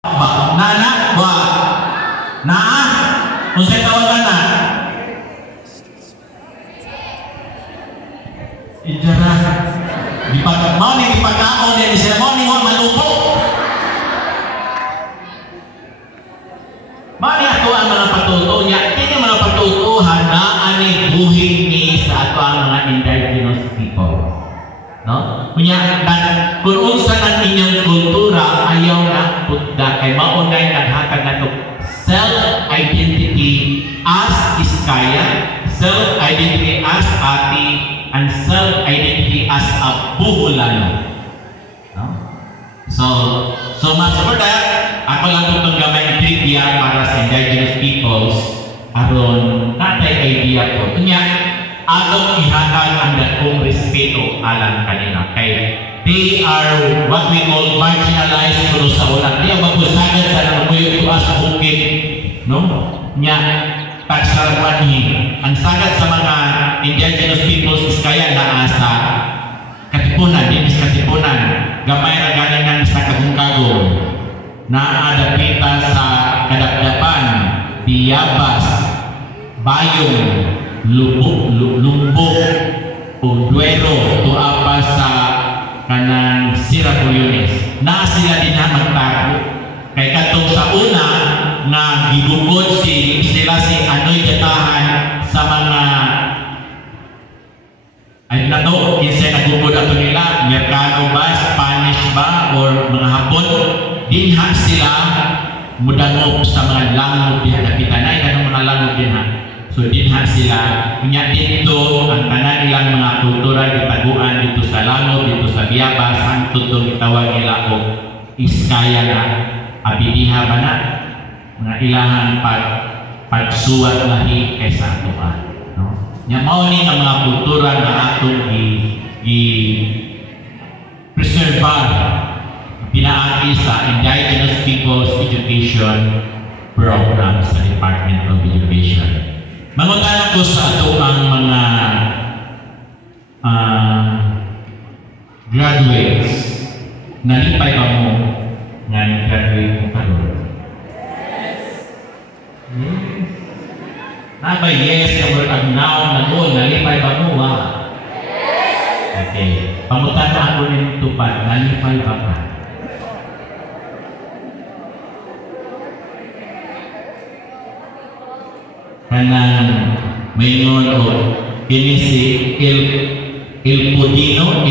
Nana, wa. Naa, kung sa'yo tawagan na. Ijara. Mau ni ipagkaon din siya, mau ni huwag malupo. Mani ato ang mga patuto niya, kini mga patuto handaan ni buhin ni sa ato ang mga indigenous people. No? Kunya dan kung unsa ang inyong kultura ayaw na putda kay maunay naghatag nato self-identity as Iskaya, self-identity as Ati, and self-identity as a Buholano. No? So much for that. Ako lang itong gamay trivia para sa indigenous peoples aron natay idea ko. Kunya, atong ihatag ang dakong respeto alang kanila. Kay they are what we call marginalized pero sa ulan. Di ang magusagad sa namuyo to as bukid. No? Nya, pagsarawanhin. Ang sagad sa mga indigenous peoples is kaya na sa katipunan, dinis katipunan. Gamay na galingan sa kagong-kagong. Naadapita sa kadapdapan, Biyabas, Bayong, Lumbok, Duero, tuapa sa kanang Siracuyones. Na sila din na magtago. Kay katong sa una, na gibukod sila si Anoy Datahan sa mga ay nato, kinsay nagubod ato nila, Merkano ba, Spanish ba, or mga Hapon. Dinha sila mudangog sa mga langog diha kapitanay kanang mga langog dinha. So dinha sila unya dito ang tanan ilang mga kultura gitaguan dito sa langog, dito sa Biyabas, ang tutong gitawag nila og Iskaya na abidiha ba na mga ilahang pagsuwat lahi kaysa ato ba, no? Nya mao ni ang mga kultura na atong preservar pinaagi sa Indigenous Peoples Education Program sa Department of Education. Mangutan ko sa ato ang mga graduates. Nalipay ba mo nga graduate mo karon? Yes. Naba yes, yung word of now, nagol, nalipay ba mo ha? Okay. Pangutan na ako ng tupad, nalipay ba ka? Kanang mayngon o kini si Il Puldino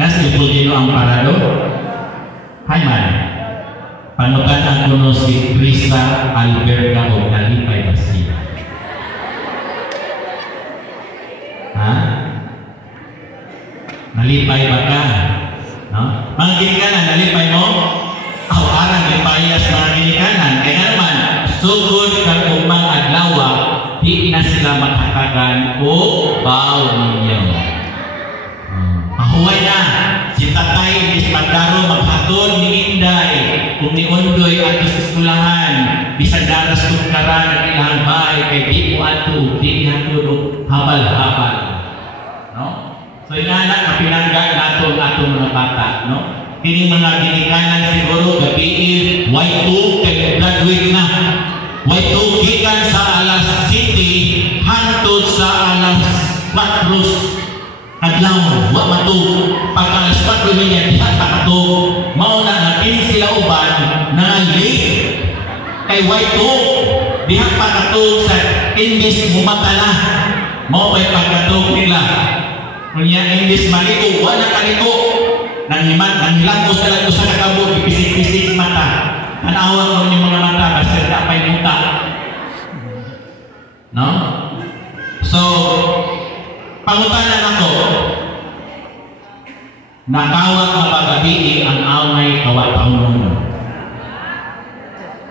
nas Il Puldino ang parado hay man panukan ang kuno si Krista Alberga o nalipay ba siya ha nalipay ba ka no mga ginikanan nalipay mo arang lipayas mga ginikanan kaya naman sugod kang umang adlawa, di na sila makakagan o baw ninyo. Mahuway na, si tatay, bis magdaro, maghatod ni Inday, kung ni Undoy at sa eskulahan, bisan daras kong karan at ilang bahay, kay di mo ato, di hatulog, habal-habal. No? So inanak, kapilangga nato ang atong mga bata, no? Kini mga ginikanan siguro gabi Y2 kay graduate na. Y2 gikan sa alas City hantod sa alas 4 adlaw wa matu pagka alas 4 niya diha kato mao na natin sila uban na late kay Y2 diha pa kato sa imbis mumatala mao pay pagkatog nila kunya imbis maligo wala kaliko nang hilangos na lang sa kakabog, ipisik-pisik mata. Anawag mo yung mga mata, basta tapay muta. No? So, pangutanan ako, nakawag na pagabi ang away kawataw mo.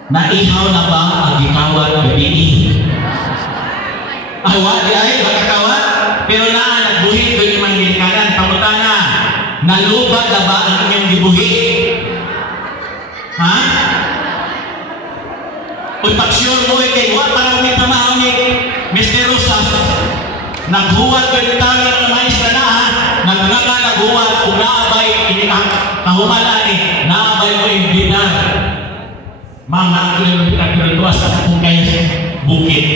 Naihaw na ba ang ikawag gabi? Awa, di ay, makakawag? Pero nagbuhin ko yung mga ginikanan, pangutanan. Nalubag na ba ang inyong gibuhi? Ha? Kung pagsyon mo kay Juan, parang may tamaw ni Mr. Rosas, naghuwad ko yung tawag ng maestra na ha, naghuwad kung naabay, kahumalan naabay mo yung bida Mga kilometro sa kung kaya bukit.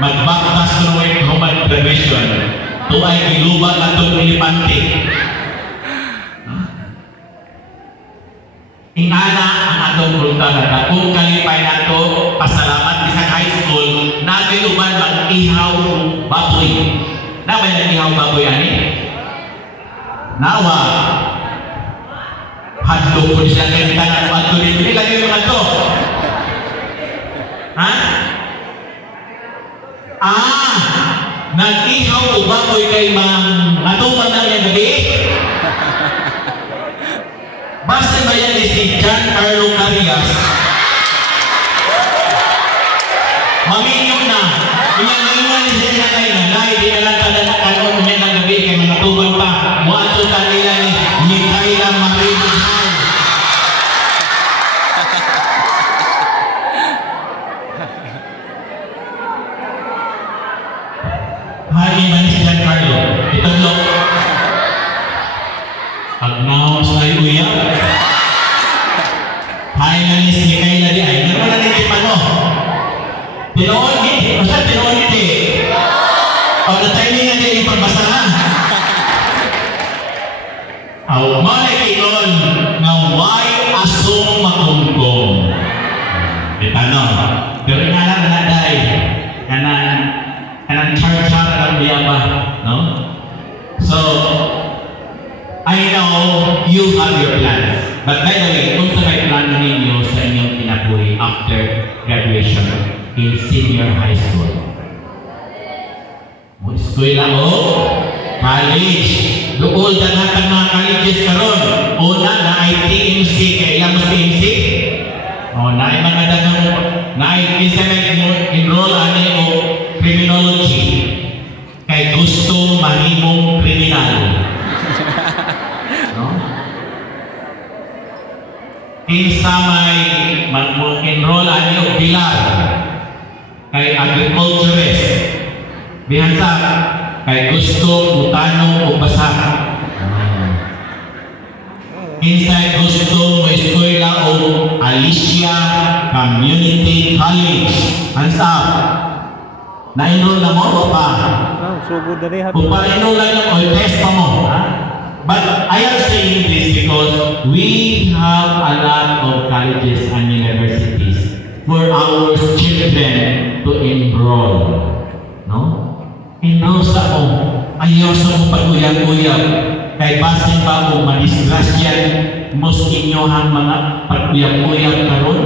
Magbaktas ko ng human graduation. Ito ay gilubat at itong elepante. Ingana ang atong kultura. Kung kalipay na ito, pasalamat sa high school, nagiluban mag-ihaw baboy. Na ba yung ihaw baboy ani? Nawa. Hadlo ko siya kayo tangan. Hadlo rin. Hindi lagi yung mga ito. Ha? Nag-ihaw o baboy kay matuman na yung gabi? Basta ba yan si Giancarlo Carias? Maminyo na. Iyan ni siya na kayo. Dahil di na lang kanon niya ng gabi kay mga tuban pa. Muato kanila ni Mikaela Marinizal. Hari man si Giancarlo. Itulog. Pagnaw sa uya. Hari man si Mikaela di ay. Pero wala nang ipano. Tinoon ni. Basta tinoon ni di. O na timing nga di ipagbasahan. Aw malay nga why asong makungkong. Ipano. Pero nga lang naday. Kanang char-char ang biyaba, no? So, I know you have your plans. But by the way, kung sa may plano ninyo sa inyong kinabuhi after graduation in senior high school? Eskwela o college. Doon lahat ang mga colleges karon. Una na ay TMC. Kaya ilang mo TMC? O, na ay mga dagang na ay isa enroll ani o criminology kay gusto mahimong kriminal. No? Kinsa may mag-enroll ani og pilar kay agriculturist. Bihansa kay gusto utano o basa. Kinsay gusto mo eskwela o Alicia Community College. Hands up. Na-enroll na mo o pa? Kung pa-enroll lang o test pa mo. But I am saying this because we have a lot of colleges and universities for our children to enroll. No? Enroll sa mo. Ayaw sa mo pag-uyag-uyag. Kay basin pa kung madisgrasyan mo sa inyohan mga pag-uyag-uyag karon,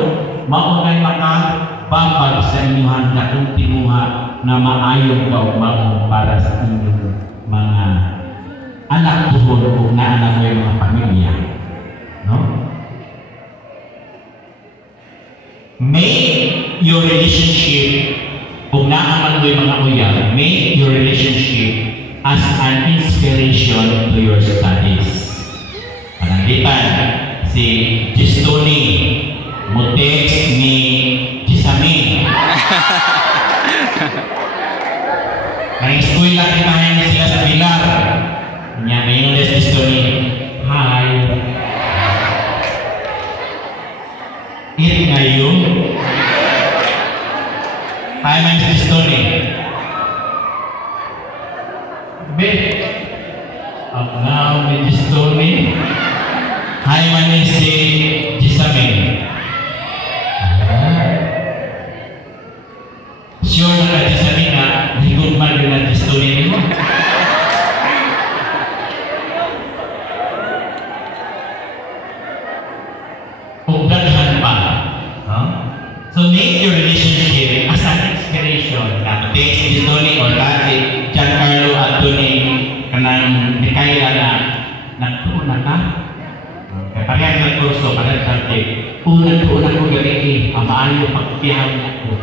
maungay makababag sa inyohan na kung tinuha na maayong kaugmang para sa inyong mga anak tuhod o naanak mo yung mga pamilya. No? Make your relationship, kung naaman mo yung mga uyag, make your relationship as an inspiration to your studies. Panangitan, si Gistoni, Mutex ni Gisami. Nang-eskwela kitahin niya sila sa Pilar. Niya, ngayon ulit Gistoni, hi. It ngayon. Hi, man si Gistoni. Babe, now with Gistoni. Hi, man si Gisami. Sure na ka Gisami nga, higot man rin ang Gistoni mo. Pagdaghan pa. So make your relationship as an inspiration. Take si Gistoni or dati Giancarlo Anthony kanang Mikaela na nagtuuna ka. Kaya parehang ng kurso, parehang subject. Unang-unang ko gawin ang maayo pagkiyaw niya ko.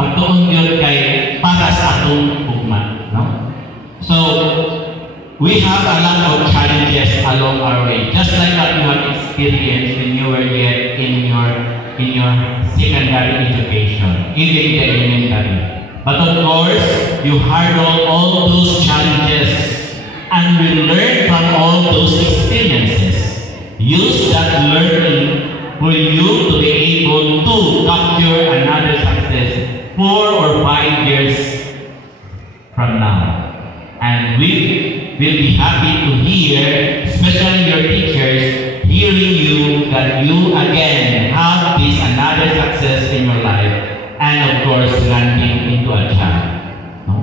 Pagtuon yun kay para sa atong pugma. No? So, we have a lot of challenges along our way. Just like what you have experienced when you were yet in your secondary education, even the elementary. But of course, you hurdle all those challenges and will learn from all those experiences. Use that learning for you to be able to capture another success 4 or 5 years from now. And we will be happy to hear, especially your teachers, hearing you that you again have this another success in your life, and of course landing into a job. No?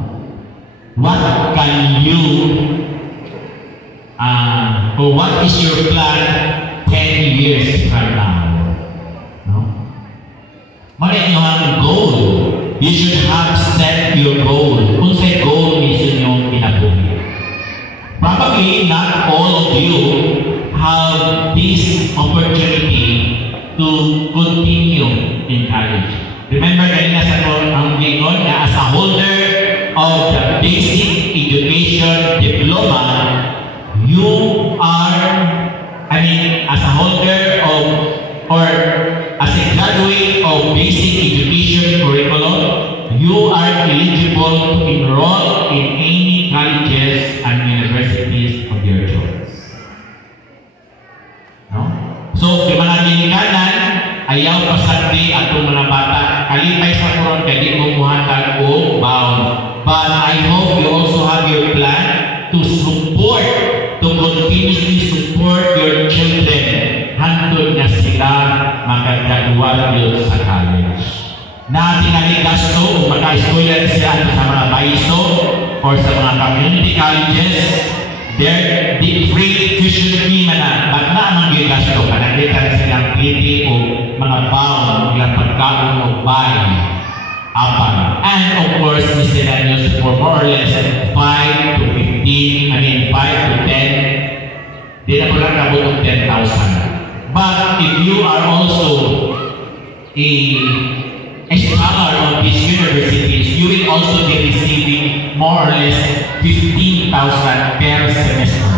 What can you, or what is your plan 10 years from now? No? Mali nyo ang goal. You should have set your goal. Kung sa goal is yung pinabuhi. Probably not all of you have this opportunity to continue in college. Remember kanina sa ang lingon na as a holder of the basic education diploma, you are, as a holder of, or as a graduate of basic education curriculum, you are eligible to enroll in any colleges and universities of your choice. No? So, di man natin kanan, ayaw pasagdi atong mga bata, kalipay sa kuron kay di mo muhatag o bound. But I hope you also have your plan to support, to continuously support your children hantod na sila magkagraduate yun sa college. Na tinali gasto kung maka-eskwela sila sa mga baiso or sa mga community colleges, they're free tuition fee man na. Ba't na ang gasto? Kanagita na silang PT o mga bound, ilang pagkaon o bahay. And of course, miscellaneous for more or less 5 to 10, di na po lang nabot 10,000. But if you are also a scholar of these universities, you will also be receiving more or less 15,000 per semester.